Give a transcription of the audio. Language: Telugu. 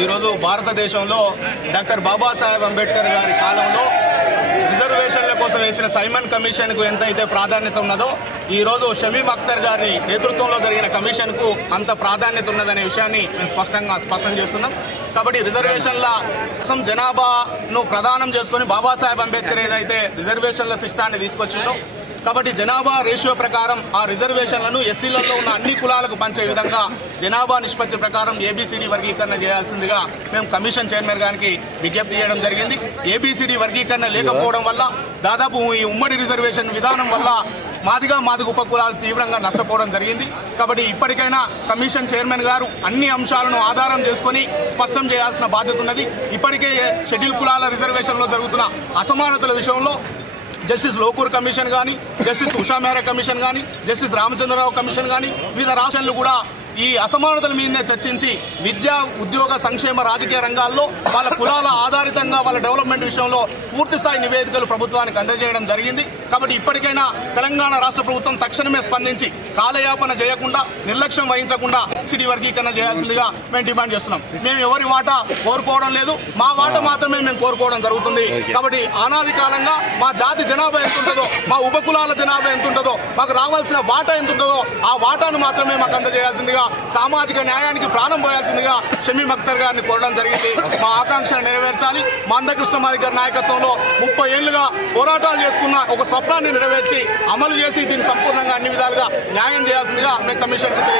ఈరోజు భారతదేశంలో డాక్టర్ బాబాసాహెబ్ అంబేద్కర్ గారి కాలంలో రిజర్వేషన్ల కోసం వేసిన సైమన్ కమిషన్కు ఎంతైతే ప్రాధాన్యత ఉన్నదో ఈరోజు షమీమ్ అఖ్తర్ గారి నేతృత్వంలో జరిగిన కమిషన్కు అంత ప్రాధాన్యత ఉన్నదనే విషయాన్ని మేము స్పష్టం చేస్తున్నాం. కాబట్టి రిజర్వేషన్ల కోసం జనాభాను ప్రదానం చేసుకుని బాబాసాహెబ్ అంబేద్కర్ ఏదైతే రిజర్వేషన్ల సిస్టాన్ని తీసుకొచ్చిందో కాబట్టి జనాభా రేషియో ప్రకారం ఆ రిజర్వేషన్లను ఎస్సీలలో ఉన్న అన్ని కులాలకు పంచే విధంగా జనాభా నిష్పత్తి ప్రకారం ఏబిసిడి వర్గీకరణ చేయాల్సిందిగా మేము కమిషన్ చైర్మన్ గారికి విజ్ఞప్తి చేయడం జరిగింది. ఏబిసిడి వర్గీకరణ లేకపోవడం వల్ల దాదాపు ఈ ఉమ్మడి రిజర్వేషన్ విధానం వల్ల మాదిగ ఉపకులాలు తీవ్రంగా నష్టపోవడం జరిగింది. కాబట్టి ఇప్పటికైనా కమిషన్ చైర్మన్ గారు అన్ని అంశాలను ఆధారం చేసుకొని స్పష్టం చేయాల్సిన బాధ్యత ఉన్నది. ఇప్పటికే షెడ్యూల్ కులాల రిజర్వేషన్లో జరుగుతున్న అసమానతల విషయంలో జస్టిస్ లోకూర్ కమిషన్ కానీ, జస్టిస్ ఉషా మెహ్రా కమిషన్ కానీ, జస్టిస్ రామచంద్రరావు కమిషన్ కానీ వివిధ రాష్ట్రాలు కూడా ఈ అసమానతల మీదనే చర్చించి విద్యా, ఉద్యోగ, సంక్షేమ, రాజకీయ రంగాల్లో వాళ్ళ కులాల ఆధారితంగా వాళ్ళ డెవలప్మెంట్ విషయంలో పూర్తిస్థాయి నివేదికలు ప్రభుత్వానికి అందజేయడం జరిగింది. కాబట్టి ఇప్పటికైనా తెలంగాణ రాష్ట్ర ప్రభుత్వం తక్షణమే స్పందించి కాలయాపన చేయకుండా, నిర్లక్ష్యం వహించకుండా సిడి వర్గీకరణ చేయాల్సిందిగా మేము డిమాండ్ చేస్తున్నాం. మేము ఎవరి వాటా కోరుకోవడం లేదు, మా వాటా మాత్రమే మేము కోరుకోవడం జరుగుతుంది. కాబట్టి అనాది కాలంగా మా జాతి జనాభా ఎంత ఉంటుందో, మా ఉపకులాల జనాభా ఎంత ఉంటుందో, మాకు రావాల్సిన వాటా ఎంత ఉంటుందో ఆ వాటాను మాత్రమే మాకు అందజేయాల్సిందిగా, సామాజిక న్యాయానికి ప్రాణం పోయాల్సిందిగా షమీమ్ అఖ్తర్ గారిని కోరడం జరిగింది. మా ఆకాంక్షను నెరవేర్చాలి. మందకృష్ణ మాదిగ గారి నాయకత్వంలో 30 ఏళ్లుగా పోరాటాలు చేసుకున్న ఒక స్వప్నాన్ని నెరవేర్చి అమలు చేసి దీన్ని సంపూర్ణంగా అన్ని విధాలుగా న్యాయం చేయాల్సిందిగా మేము కమిషన్